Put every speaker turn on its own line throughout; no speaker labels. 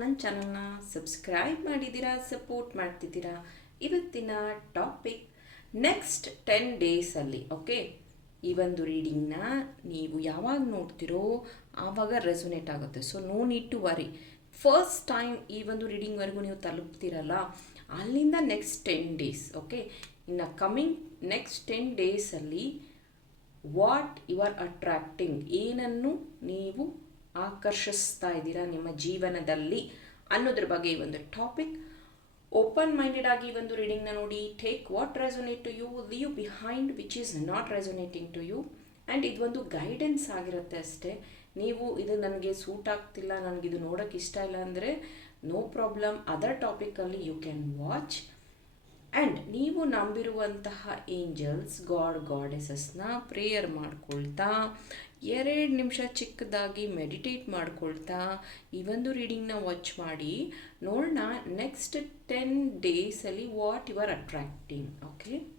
ನನ್ನ ಚಾನಲ್ನ ಸಬ್ಸ್ಕ್ರೈಬ್ ಮಾಡಿದ್ದೀರಾ ಸಪೋರ್ಟ್ ಮಾಡ್ತಿದ್ದೀರಾ? ಇವತ್ತಿನ ಟಾಪಿಕ್ ನೆಕ್ಸ್ಟ್ ಟೆನ್ ಡೇಸಲ್ಲಿ ಓಕೆ ಈ ಒಂದು ರೀಡಿಂಗ್ನ ನೀವು ಯಾವಾಗ ನೋಡ್ತಿರೋ, ಆವಾಗ ರೆಸೊನೇಟ್ ಆಗುತ್ತೆ. So no need to worry first time ಈ ಒಂದು ರೀಡಿಂಗ್ವರೆಗೂ ನೀವು ತಲುಪ್ತಿರಲ್ಲ, ಅಲ್ಲಿಂದ ನೆಕ್ಸ್ಟ್ ಟೆನ್ ಡೇಸ್ ಓಕೆ ಇನ್ನು ಕಮಿಂಗ್ ನೆಕ್ಸ್ಟ್ ಟೆನ್ ಡೇಸಲ್ಲಿ ವಾಟ್ ಯು ಆರ್ ಅಟ್ರಾಕ್ಟಿಂಗ್ ಏನನ್ನು ನೀವು ಆಕರ್ಷಿಸ್ತಾ ಇದ್ದೀರಾ ನಿಮ್ಮ ಜೀವನದಲ್ಲಿ ಅನ್ನೋದ್ರ ಬಗ್ಗೆ ಈ ಒಂದು ಟಾಪಿಕ್ ಓಪನ್ ಮೈಂಡೆಡ್ ಆಗಿ ಈ ಒಂದು ರೀಡಿಂಗ್ನ ನೋಡಿ take what resonate to you leave behind which is not resonating to you and ಇದೊಂದು ಗೈಡೆನ್ಸ್ ಆಗಿರುತ್ತೆ ಅಷ್ಟೇ. ನೀವು ಇದು ನನಗೆ ಸೂಟ್ ಆಗ್ತಿಲ್ಲ ನನಗಿದು ನೋಡೋಕ್ಕೆ ಇಷ್ಟ ಇಲ್ಲ ಅಂದರೆ ನೋ ಪ್ರಾಬ್ಲಮ್ ಅದರ್ ಟಾಪಿಕಲ್ಲಿ ಯು ಕ್ಯಾನ್ ವಾಚ್ ಆ್ಯಂಡ್ ನೀವು ನಂಬಿರುವಂತಹ ಏಂಜಲ್ಸ್ ಗಾಡ್ ಗಾಡೆಸಸ್ನ ಪ್ರೇಯರ್ ಮಾಡ್ಕೊಳ್ತಾ, ಎರಡು ನಿಮಿಷ ಚಿಕ್ಕದಾಗಿ ಮೆಡಿಟೇಟ್ ಮಾಡ್ಕೊಳ್ತಾ, ಈ ಒಂದು ರೀಡಿಂಗ್ನ ವಾಚ್ ಮಾಡಿ ನೋಡೋಣ ನೆಕ್ಸ್ಟ್ ಟೆನ್ ಡೇಸಲ್ಲಿ what you are attracting okay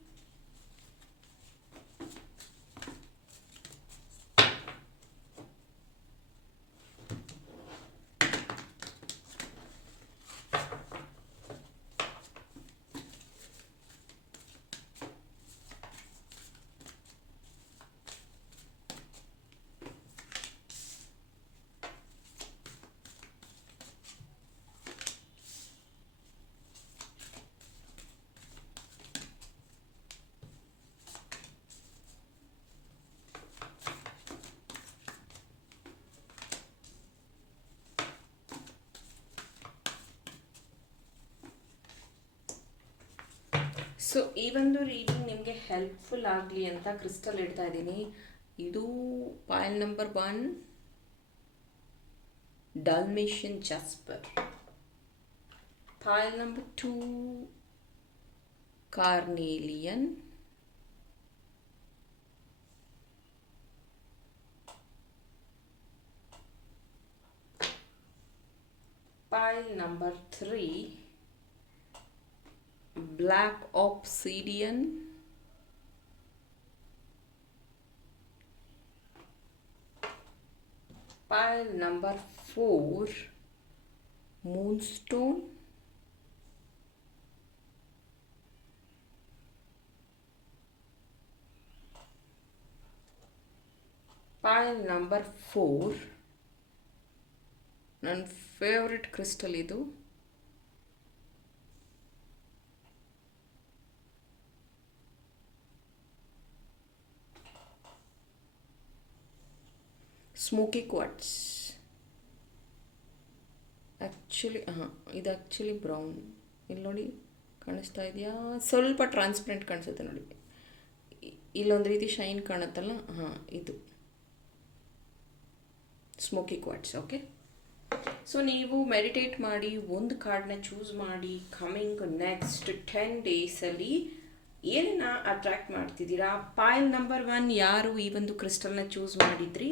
so ಈ ಒಂದು ರೀಡಿಂಗ್ ನಿಮಗೆ ಹೆಲ್ಪ್ಫುಲ್ ಆಗಲಿ ಅಂತ ಕ್ರಿಸ್ಟಲ್ ಇಡ್ತಾ ಇದ್ದೀನಿ. ಇದು pile number one dalmatian jasper pile number two carnelian pile number 3 black obsidian pile number 4 moonstone pile number 4 ನನ್ನ ಫೇವ್ರೆಟ್ ಕ್ರಿಸ್ಟಲ್ ಇದು ಸ್ಮೋಕಿ ಕ್ವಾಟ್ಸ್ ಆ್ಯಕ್ಚುಲಿ ಹಾಂ ಇದು ಆ್ಯಕ್ಚುಲಿ ಬ್ರೌನ್ ಇಲ್ಲಿ ನೋಡಿ ಕಾಣಿಸ್ತಾ ಇದೆಯಾ? ಸ್ವಲ್ಪ ಟ್ರಾನ್ಸ್ಪರೆಂಟ್ ಕಾಣಿಸುತ್ತೆ ನೋಡಿ. ಇಲ್ಲೊಂದು ರೀತಿ ಶೈನ್ ಕಾಣುತ್ತಲ್ಲ? ಹಾಂ, ಇದು. ಸ್ಮೋಕಿ ಕ್ವಾಟ್ಸ್ ಓಕೆ ಸೊ ನೀವು ಮೆಡಿಟೇಟ್ ಮಾಡಿ, ಒಂದು ಕಾರ್ಡ್ನ ಚೂಸ್ ಮಾಡಿ ಕಮಿಂಗ್ ನೆಕ್ಸ್ಟ್ ಟೆನ್ ಡೇಸಲ್ಲಿ ಏನನ್ನ ಅಟ್ರ್ಯಾಕ್ಟ್ ಮಾಡ್ತಿದ್ದೀರಾ? ಪಾಯಲ್ ನಂಬರ್ ಒನ್ ಯಾರು ಈ ಒಂದು ಕ್ರಿಸ್ಟಲ್ನ ಚೂಸ್ ಮಾಡಿದ್ರಿ?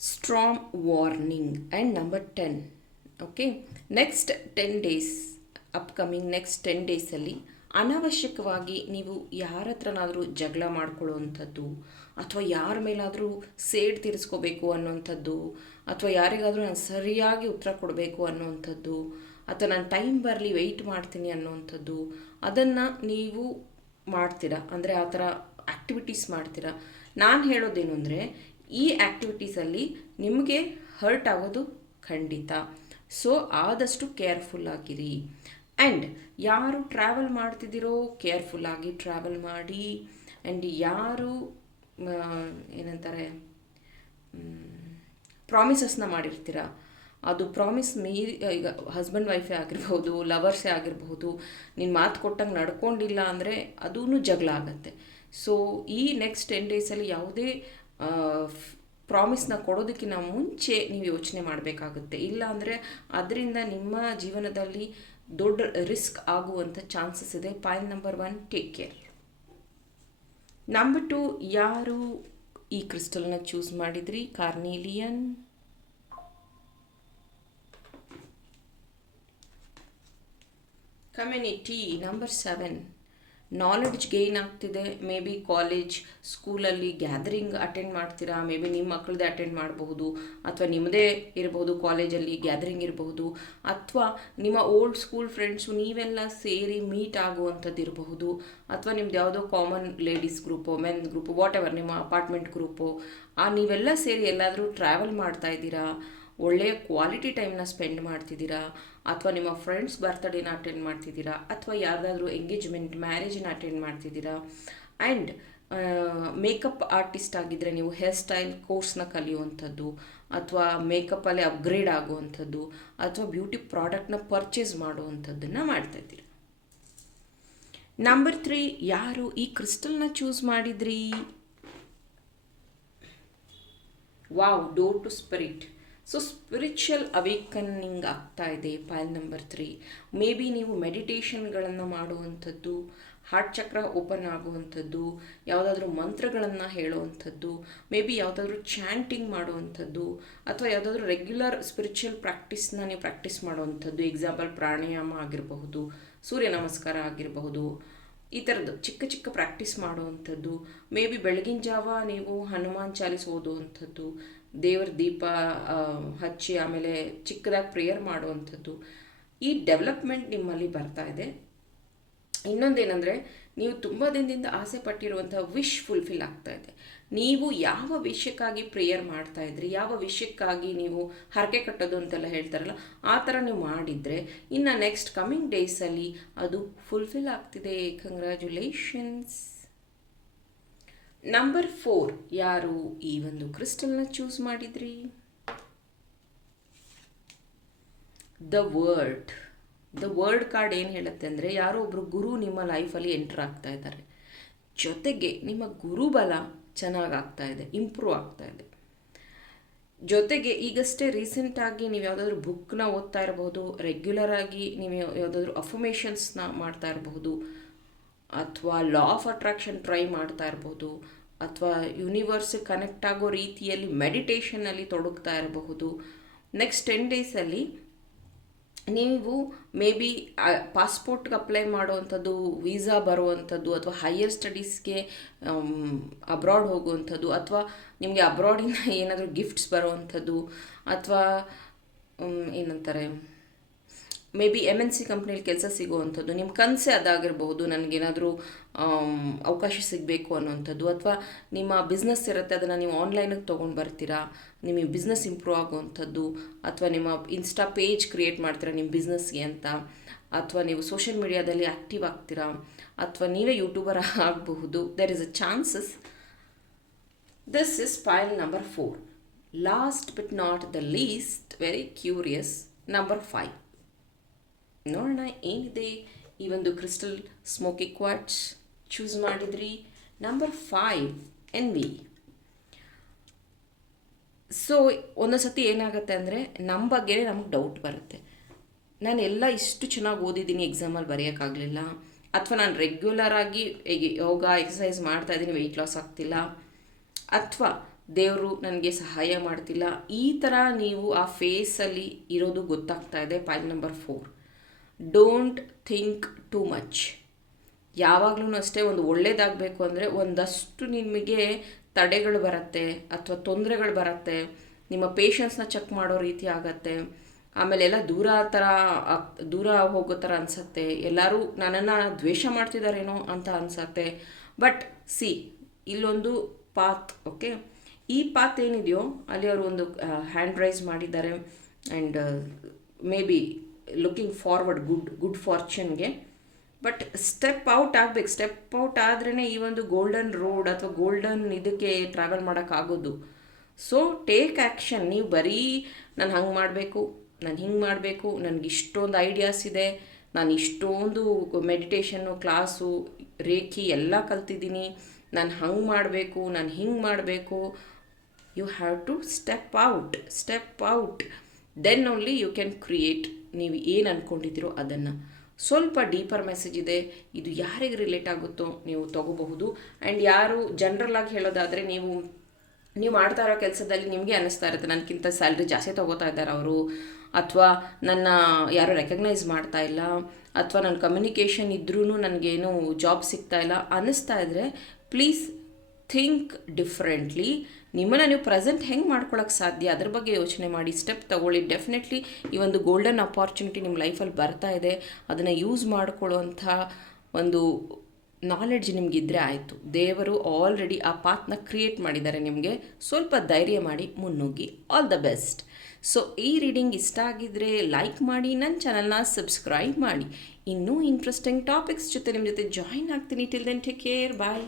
Strong warning and number ten okay next ten days upcoming next ten ಡೇಸಲ್ಲಿ ಅನವಶ್ಯಕವಾಗಿ ನೀವು ಯಾರ ಹತ್ರನಾದರೂ ಜಗಳ ಮಾಡ್ಕೊಳ್ಳುವಂಥದ್ದು, ಅಥವಾ ಯಾರ ಮೇಲಾದರೂ ಸೇಡ್ ತೀರಿಸ್ಕೋಬೇಕು ಅನ್ನೋವಂಥದ್ದು, ಅಥವಾ ಯಾರಿಗಾದರೂ ನಾನು ಸರಿಯಾಗಿ ಉತ್ತರ ಕೊಡಬೇಕು ಅನ್ನೋವಂಥದ್ದು, ಅಥವಾ ನಾನು ಟೈಮ್ ಬರಲಿ ವೆಯ್ಟ್ ಮಾಡ್ತೀನಿ ಅನ್ನೋವಂಥದ್ದು, ಅದನ್ನು ನೀವು ಮಾಡ್ತೀರಾ? ಅಂದರೆ ಆ ಥರ ಆ್ಯಕ್ಟಿವಿಟೀಸ್ ಮಾಡ್ತೀರಾ? ನಾನು ಹೇಳೋದೇನು ಅಂದರೆ, ಈ ಆ್ಯಕ್ಟಿವಿಟೀಸಲ್ಲಿ ನಿಮಗೆ ಹರ್ಟ್ ಆಗೋದು ಖಂಡಿತ. ಸೊ ಆದಷ್ಟು ಕೇರ್ಫುಲ್ ಆಗಿರಿ. ಆ್ಯಂಡ್ ಯಾರು ಟ್ರಾವೆಲ್ ಮಾಡ್ತಿದ್ದೀರೋ ಕೇರ್ಫುಲ್ಲಾಗಿ ಟ್ರಾವೆಲ್ ಮಾಡಿ. ಆ್ಯಂಡ್ ಯಾರು ಏನಂತಾರೆ ಪ್ರಾಮಿಸಸ್ನ ಮಾಡಿರ್ತೀರ? ಅದು ಪ್ರಾಮಿಸ್ ಮೀರಿ ಈಗ ಹಸ್ಬೆಂಡ್ ವೈಫೇ ಆಗಿರ್ಬೋದು ಲವರ್ಸೇ ಆಗಿರಬಹುದು, ನೀನು ಮಾತು ಕೊಟ್ಟಂಗೆ ನಡ್ಕೊಂಡಿಲ್ಲ ಅಂದರೆ ಅದೂ ಜಗಳ ಆಗುತ್ತೆ. ಸೊ ಈ ನೆಕ್ಸ್ಟ್ ಟೆನ್ ಡೇಸಲ್ಲಿ ಯಾವುದೇ ಪ್ರಾಮಿಸ್ನ ಕೊಡೋದಕ್ಕಿಂತ ಮುಂಚೆ ನೀವು ಯೋಚನೆ ಮಾಡಬೇಕಾಗುತ್ತೆ. ಇಲ್ಲ ಅಂದರೆ ಅದರಿಂದ ನಿಮ್ಮ ಜೀವನದಲ್ಲಿ ದೊಡ್ಡ ರಿಸ್ಕ್ ಆಗುವಂಥ ಚಾನ್ಸಸ್ ಇದೆ. Point number one take care number two ಯಾರು ಈ ಕ್ರಿಸ್ಟಲ್ನ ಚೂಸ್ ಮಾಡಿದ್ರಿ? Carnelian. Community number seven knowledge gain ಆಗ್ತಿದೆ. ಮೇ ಬಿ ಕಾಲೇಜ್ ಸ್ಕೂಲಲ್ಲಿ ಗ್ಯಾದರಿಂಗ್ ಅಟೆಂಡ್ ಮಾಡ್ತೀರಾ? ಮೇ ಬಿ ನಿಮ್ಮ ಮಕ್ಕಳದೇ ಅಟೆಂಡ್ ಮಾಡಬಹುದು. ಅಥವಾ ನಿಮ್ಮದೇ ಇರಬಹುದು ಕಾಲೇಜಲ್ಲಿ ಗ್ಯಾದರಿಂಗ್ ಇರಬಹುದು. ಅಥವಾ ನಿಮ್ಮ ಓಲ್ಡ್ ಸ್ಕೂಲ್ ಫ್ರೆಂಡ್ಸು ನೀವೆಲ್ಲ ಸೇರಿ ಮೀಟ್ ಆಗುವಂಥದ್ದು ಇರಬಹುದು. ಅಥವಾ ನಿಮ್ದು ಯಾವುದೋ common ladies group men group whatever ನಿಮ್ಮ ಅಪಾರ್ಟ್ಮೆಂಟ್ ಗ್ರೂಪು ಆ, ನೀವೆಲ್ಲ ಸೇರಿ ಎಲ್ಲಾದರೂ ಟ್ರಾವೆಲ್ ಮಾಡ್ತಾ ಇದ್ದೀರಾ? ಒಳ್ಳೆಯ ಕ್ವಾಲಿಟಿ ಟೈಮ್ನ ಸ್ಪೆಂಡ್ ಮಾಡ್ತಿದ್ದೀರಾ? ಅಥವಾ ನಿಮ್ಮ ಫ್ರೆಂಡ್ಸ್ ಬರ್ತ್ಡೇನ ಅಟೆಂಡ್ ಮಾಡ್ತಿದ್ದೀರಾ? ಅಥವಾ ಯಾರ್ದಾದ್ರೂ ಎಂಗೇಜ್ಮೆಂಟ್ ಮ್ಯಾರೇಜನ್ನ ಅಟೆಂಡ್ ಮಾಡ್ತಿದ್ದೀರಾ? ಆ್ಯಂಡ್ ಮೇಕಪ್ ಆರ್ಟಿಸ್ಟ್ ಆಗಿದ್ದರೆ ನೀವು ಹೇರ್ ಸ್ಟೈಲ್ ಕೋರ್ಸ್ನ ಕಲಿಯುವಂಥದ್ದು, ಅಥವಾ ಮೇಕಪ್ಪಲ್ಲಿ ಅಪ್ಗ್ರೇಡ್ ಆಗುವಂಥದ್ದು, ಅಥವಾ ಬ್ಯೂಟಿ ಪ್ರಾಡಕ್ಟ್ನ ಪರ್ಚೇಸ್ ಮಾಡುವಂಥದ್ದನ್ನು ಮಾಡ್ತಾ ಇದ್ದೀರಿ? ನಂಬರ್ ತ್ರೀ ಯಾರು ಈ ಕ್ರಿಸ್ಟಲ್ನ ಚೂಸ್ ಮಾಡಿದ್ರಿ? Wow, door to spirit. So spiritual awakening ಆಗ್ತಾ ಇದೆ pile number three. Maybe ನೀವು ಮೆಡಿಟೇಷನ್ಗಳನ್ನು ಮಾಡುವಂಥದ್ದು, ಹಾರ್ಟ್ ಚಕ್ರ ಓಪನ್ ಆಗುವಂಥದ್ದು, ಯಾವುದಾದ್ರೂ ಮಂತ್ರಗಳನ್ನು ಹೇಳುವಂಥದ್ದು, ಮೇ ಬಿ ಯಾವುದಾದ್ರೂ ಚಾಂಟಿಂಗ್ ಮಾಡುವಂಥದ್ದು, ಅಥವಾ ಯಾವುದಾದ್ರೂ ರೆಗ್ಯುಲರ್ ಸ್ಪಿರಿಚುವಲ್ ಪ್ರಾಕ್ಟೀಸ್ನ ನೀವು ಪ್ರಾಕ್ಟೀಸ್ ಮಾಡುವಂಥದ್ದು, ಎಕ್ಸಾಂಪಲ್ ಪ್ರಾಣಾಯಾಮ ಆಗಿರಬಹುದು, ಸೂರ್ಯ ನಮಸ್ಕಾರ ಆಗಿರಬಹುದು ಈ ಥರದ್ದು ಚಿಕ್ಕ ಚಿಕ್ಕ ಪ್ರಾಕ್ಟೀಸ್ ಮಾಡುವಂಥದ್ದು, ಮೇ ಬಿ ಬೆಳಗಿನ ಜಾವ ನೀವು ಹನುಮಾನ್ ಚಾಲಿಸ್ ಓದುವಂಥದ್ದು, ದೇವರ ದೀಪ ಹಚ್ಚಿ ಆಮೇಲೆ ಚಿಕ್ಕದಾಗಿ ಪ್ರೇಯರ್ ಮಾಡುವಂಥದ್ದು, ಈ ಡೆವಲಪ್ಮೆಂಟ್ ನಿಮ್ಮಲ್ಲಿ ಬರ್ತಾ ಇದೆ. ಇನ್ನೊಂದೇನೆಂದರೆ ನೀವು ತುಂಬ ದಿನದಿಂದ ಆಸೆ ಪಟ್ಟಿರುವಂಥ ವಿಶ್ ಫುಲ್ಫಿಲ್ ಆಗ್ತಾ ಇದೆ. ನೀವು ಯಾವ ವಿಷಯಕ್ಕಾಗಿ ಪ್ರೇಯರ್ ಮಾಡ್ತಾ ಇದ್ರಿ, ಯಾವ ವಿಷಯಕ್ಕಾಗಿ ನೀವು ಹರಕೆ ಕಟ್ಟೋದು ಅಂತೆಲ್ಲ ಹೇಳ್ತಾರಲ್ಲ, ಆ ಥರ ನೀವು ಮಾಡಿದರೆ ಇನ್ನು ನೆಕ್ಸ್ಟ್ ಕಮಿಂಗ್ ಡೇಸಲ್ಲಿ ಅದು ಫುಲ್ಫಿಲ್ ಆಗ್ತಿದೆ. ಕಂಗ್ರ್ಯಾಚುಲೇಷನ್ಸ್ ನಂಬರ್ ಫೋರ್ ಯಾರು ಈ ಒಂದು ಕ್ರಿಸ್ಟಲ್ನ ಚೂಸ್ ಮಾಡಿದ್ರಿ? The word the word card ಏನು ಹೇಳುತ್ತೆ ಅಂದರೆ ಯಾರೋ ಒಬ್ಬರು ಗುರು ನಿಮ್ಮ ಲೈಫಲ್ಲಿ ಎಂಟ್ರ್ ಆಗ್ತಾ ಇದ್ದಾರೆ. ಜೊತೆಗೆ ನಿಮ್ಮ ಗುರುಬಲ ಚೆನ್ನಾಗಿ ಆಗ್ತಾ ಇದೆ ಇಂಪ್ರೂವ್ ಆಗ್ತಾ ಇದೆ. ಜೊತೆಗೆ ಈಗಷ್ಟೇ ರೀಸೆಂಟಾಗಿ ನೀವು ಯಾವುದಾದ್ರೂ ಬುಕ್ನ ಓದ್ತಾ ಇರಬಹುದು ರೆಗ್ಯುಲರ್ ಆಗಿ ನೀವು ಯಾವುದಾದ್ರೂ ಅಫರ್ಮೇಷನ್ಸ್ನ ಮಾಡ್ತಾ ಇರಬಹುದು ಅಥವಾ ಲಾ ಆಫ್ ಅಟ್ರಾಕ್ಷನ್ ಟ್ರೈ ಮಾಡ್ತಾ ಇರಬಹುದು ಅಥವಾ ಯೂನಿವರ್ಸ್ ಕನೆಕ್ಟ್ ಆಗೋ ರೀತಿಯಲ್ಲಿ ಮೆಡಿಟೇಷನಲ್ಲಿ ತೊಡಗ್ತಾ ಇರಬಹುದು. ನೆಕ್ಸ್ಟ್ ಟೆನ್ ಡೇಸಲ್ಲಿ ನೀವು ಮೇ ಬಿ ಪಾಸ್ಪೋರ್ಟ್ಗೆ ಅಪ್ಲೈ ಮಾಡುವಂಥದ್ದು ವೀಸಾ ಬರುವಂಥದ್ದು, ಅಥವಾ ಹೈಯರ್ ಸ್ಟಡೀಸ್ಗೆ ಅಬ್ರಾಡ್ ಹೋಗುವಂಥದ್ದು, ಅಥವಾ ನಿಮಗೆ ಅಬ್ರಾಡಿಂದ ಏನಾದರೂ ಗಿಫ್ಟ್ಸ್ ಬರುವಂಥದ್ದು, ಅಥವಾ ಏನಂತಾರೆ maybe M N C ಕಂಪ್ನಿಯಲ್ಲಿ ಕೆಲಸ ಸಿಗುವಂಥದ್ದು. ನಿಮ್ಮ ಕನಸೆ ಅದಾಗಿರ್ಬೋದು, ನನಗೇನಾದರೂ ಅವಕಾಶ ಸಿಗಬೇಕು ಅನ್ನೋವಂಥದ್ದು. ಅಥವಾ ನಿಮ್ಮ ಬಿಸ್ನೆಸ್ ಇರುತ್ತೆ, ಅದನ್ನು ನೀವು ಆನ್ಲೈನಿಗೆ ತೊಗೊಂಡು ಬರ್ತೀರಾ? ನಿಮಗೆ ಬಿಸ್ನೆಸ್ ಇಂಪ್ರೂವ್ ಆಗುವಂಥದ್ದು. ಅಥವಾ ನಿಮ್ಮ ಇನ್ಸ್ಟಾ ಪೇಜ್ ಕ್ರಿಯೇಟ್ ಮಾಡ್ತೀರಾ ನಿಮ್ಮ ಬಿಸ್ನೆಸ್ಗೆ ಅಂತ. ಅಥವಾ ನೀವು ಸೋಷಿಯಲ್ ಮೀಡಿಯಾದಲ್ಲಿ ಆ್ಯಕ್ಟಿವ್ ಆಗ್ತೀರಾ? ಅಥವಾ ನೀವೇ ಯೂಟ್ಯೂಬರ್ ಆಗಬಹುದು. There is a chances this is pile number four last but not the least very curious number five ನೋಡೋಣ, ಏನಿದೆ? ಈ ಒಂದು ಕ್ರಿಸ್ಟಲ್ ಸ್ಮೋಕಿ ಕ್ವಾಟ್ಸ್ ಚೂಸ್ ಮಾಡಿದ್ರಿ. Number five N V so ಒಂದೊಂದು ಸತಿ ಏನಾಗುತ್ತೆ ಅಂದರೆ, ನಮ್ಮ ಬಗ್ಗೆ ನಮ್ಗೆ ಡೌಟ್ ಬರುತ್ತೆ. ನಾನು ಎಲ್ಲ ಇಷ್ಟು ಚೆನ್ನಾಗಿ ಓದಿದ್ದೀನಿ ಎಕ್ಸಾಮಲ್ಲಿ ಬರೆಯೋಕ್ಕಾಗಲಿಲ್ಲ. ಅಥವಾ ನಾನು ರೆಗ್ಯುಲರ್ ಆಗಿ ಯೋಗ ಎಕ್ಸಸೈಸ್ ಮಾಡ್ತಾ ಇದ್ದೀನಿ ವೆಯ್ಟ್ ಲಾಸ್ ಆಗ್ತಿಲ್ಲ. ಅಥವಾ ದೇವರು ನನಗೆ ಸಹಾಯ ಮಾಡ್ತಿಲ್ಲ. ಈ ಥರ ನೀವು ಆ ಫೇಸಲ್ಲಿ ಇರೋದು ಗೊತ್ತಾಗ್ತಾ ಇದೆ. Point number four don't think too much ಯಾವಾಗಲೂ ಅಷ್ಟೇ ಒಂದು ಒಳ್ಳೇದಾಗಬೇಕು ಅಂದರೆ ಒಂದಷ್ಟು ನಿಮಗೆ ತಡೆಗಳು ಬರುತ್ತೆ ಅಥವಾ ತೊಂದರೆಗಳು ಬರುತ್ತೆ. ನಿಮ್ಮ ಪೇಷನ್ಸ್ನ ಚೆಕ್ ಮಾಡೋ ರೀತಿ ಆಗತ್ತೆ. ಆಮೇಲೆ ಎಲ್ಲ ದೂರ ಥರ, ದೂರ ಹೋಗೋ ಥರ ಅನಿಸತ್ತೆ. ಎಲ್ಲರೂ ನನ್ನನ್ನು ದ್ವೇಷ ಮಾಡ್ತಿದ್ದಾರೇನೋ ಅಂತ ಅನಿಸತ್ತೆ. ಬಟ್ ಸಿ ಇಲ್ಲೊಂದು ಪಾತ್ ಓಕೆ ಈ ಪಾತ್ ಏನಿದೆಯೋ, ಅಲ್ಲಿ ಅವರು ಒಂದು ಹ್ಯಾಂಡ್ ರೈಸ್ ಮಾಡಿದ್ದಾರೆ. And maybe looking forward good good ಫಾರ್ಚ್ಯೂನ್ಗೆ but step out ಆಗಬೇಕು. ಸ್ಟೆಪ್ ಔಟ್ ಆದ್ರೇ ಈ ಒಂದು ಗೋಲ್ಡನ್ ರೋಡ್ ಅಥವಾ ಗೋಲ್ಡನ್ ಇದಕ್ಕೆ ಟ್ರಾವೆಲ್ ಮಾಡೋಕ್ಕಾಗೋದು ಸೊ ಟೇಕ್ ಆ್ಯಕ್ಷನ್ ನೀವು ಬರೀ ನಾನು ಹಂಗೆ ಮಾಡಬೇಕು, ನಾನು ಹಿಂಗೆ ಮಾಡಬೇಕು, ನನಗೆ ಇಷ್ಟೊಂದು ಐಡಿಯಾಸ್ ಇದೆ, ನಾನು ಇಷ್ಟೊಂದು ಮೆಡಿಟೇಷನ್ನು ಕ್ಲಾಸು ರೇಖಿ ಎಲ್ಲ ಕಲ್ತಿದ್ದೀನಿ, ನಾನು ಹಂಗೆ ಮಾಡಬೇಕು, ನಾನು ಹಿಂಗೆ ಮಾಡಬೇಕು. You have to step out step out then only you can create ನೀವು ಏನು ಅಂದ್ಕೊಂಡಿದ್ದೀರೋ ಅದನ್ನು. ಸ್ವಲ್ಪ ಡೀಪರ್ ಮೆಸೇಜ್ ಇದೆ, ಇದು ಯಾರಿಗೆ ರಿಲೇಟ್ ಆಗುತ್ತೋ ನೀವು ತಗೋಬಹುದು. ಆ್ಯಂಡ್ ಯಾರು ಜನರಲ್ ಆಗಿ ಹೇಳೋದಾದರೆ ನೀವು ನೀವು ಮಾಡ್ತಾ ಇರೋ ಕೆಲಸದಲ್ಲಿ ನಿಮಗೆ ಅನ್ನಿಸ್ತಾ ಇರುತ್ತೆ ನನಗಿಂತ ಸ್ಯಾಲ್ರಿ ಜಾಸ್ತಿ ತೊಗೋತಾ ಇದ್ದಾರೆ ಅವರು, ಅಥವಾ ನನ್ನ ಯಾರು ರೆಕಗ್ನೈಸ್ ಮಾಡ್ತಾ ಇಲ್ಲ, ಅಥವಾ ನನ್ನ ಕಮ್ಯುನಿಕೇಷನ್ ಇದ್ರೂ ನನಗೇನು ಜಾಬ್ ಸಿಗ್ತಾ ಇಲ್ಲ, ಅನ್ನಿಸ್ತಾ ಇದ್ದರೆ ಪ್ಲೀಸ್ ಥಿಂಕ್ ಡಿಫ್ರೆಂಟ್ಲಿ ನಿಮ್ಮನ್ನು ನೀವು ಪ್ರೆಸೆಂಟ್ ಹೆಂಗೆ ಮಾಡ್ಕೊಳ್ಳೋಕ್ಕೆ ಸಾಧ್ಯ? ಅದ್ರ ಬಗ್ಗೆ ಯೋಚನೆ ಮಾಡಿ ಸ್ಟೆಪ್ ತಗೊಳ್ಳಿ. ಡೆಫಿನೆಟ್ಲಿ ಈ ಒಂದು ಗೋಲ್ಡನ್ ಅಪಾರ್ಚುನಿಟಿ ನಿಮ್ಮ ಲೈಫಲ್ಲಿ ಬರ್ತಾ ಇದೆ. ಅದನ್ನು ಯೂಸ್ ಮಾಡ್ಕೊಳ್ಳುವಂಥ ಒಂದು ನಾಲೆಡ್ಜ್ ನಿಮಗಿದ್ರೆ ಆಯಿತು. ದೇವರು ಆಲ್ರೆಡಿ ಆ ಪಾತ್ನ ಕ್ರಿಯೇಟ್ ಮಾಡಿದ್ದಾರೆ ನಿಮಗೆ. ಸ್ವಲ್ಪ ಧೈರ್ಯ ಮಾಡಿ ಮುನ್ನುಗ್ಗಿ. ಆಲ್ ದ ಬೆಸ್ಟ್ ಸೊ ಈ ರೀಡಿಂಗ್ ಇಷ್ಟ ಆಗಿದ್ದರೆ ಲೈಕ್ ಮಾಡಿ ನನ್ನ ಚಾನಲ್ನ ಸಬ್ಸ್ಕ್ರೈಬ್ ಮಾಡಿ. ಇನ್ನೂ ಇಂಟ್ರೆಸ್ಟಿಂಗ್ ಟಾಪಿಕ್ಸ್ ಜೊತೆ ನಿಮ್ಮ ಜೊತೆ ಜಾಯಿನ್ ಆಗ್ತೀನಿ. Till then take care bye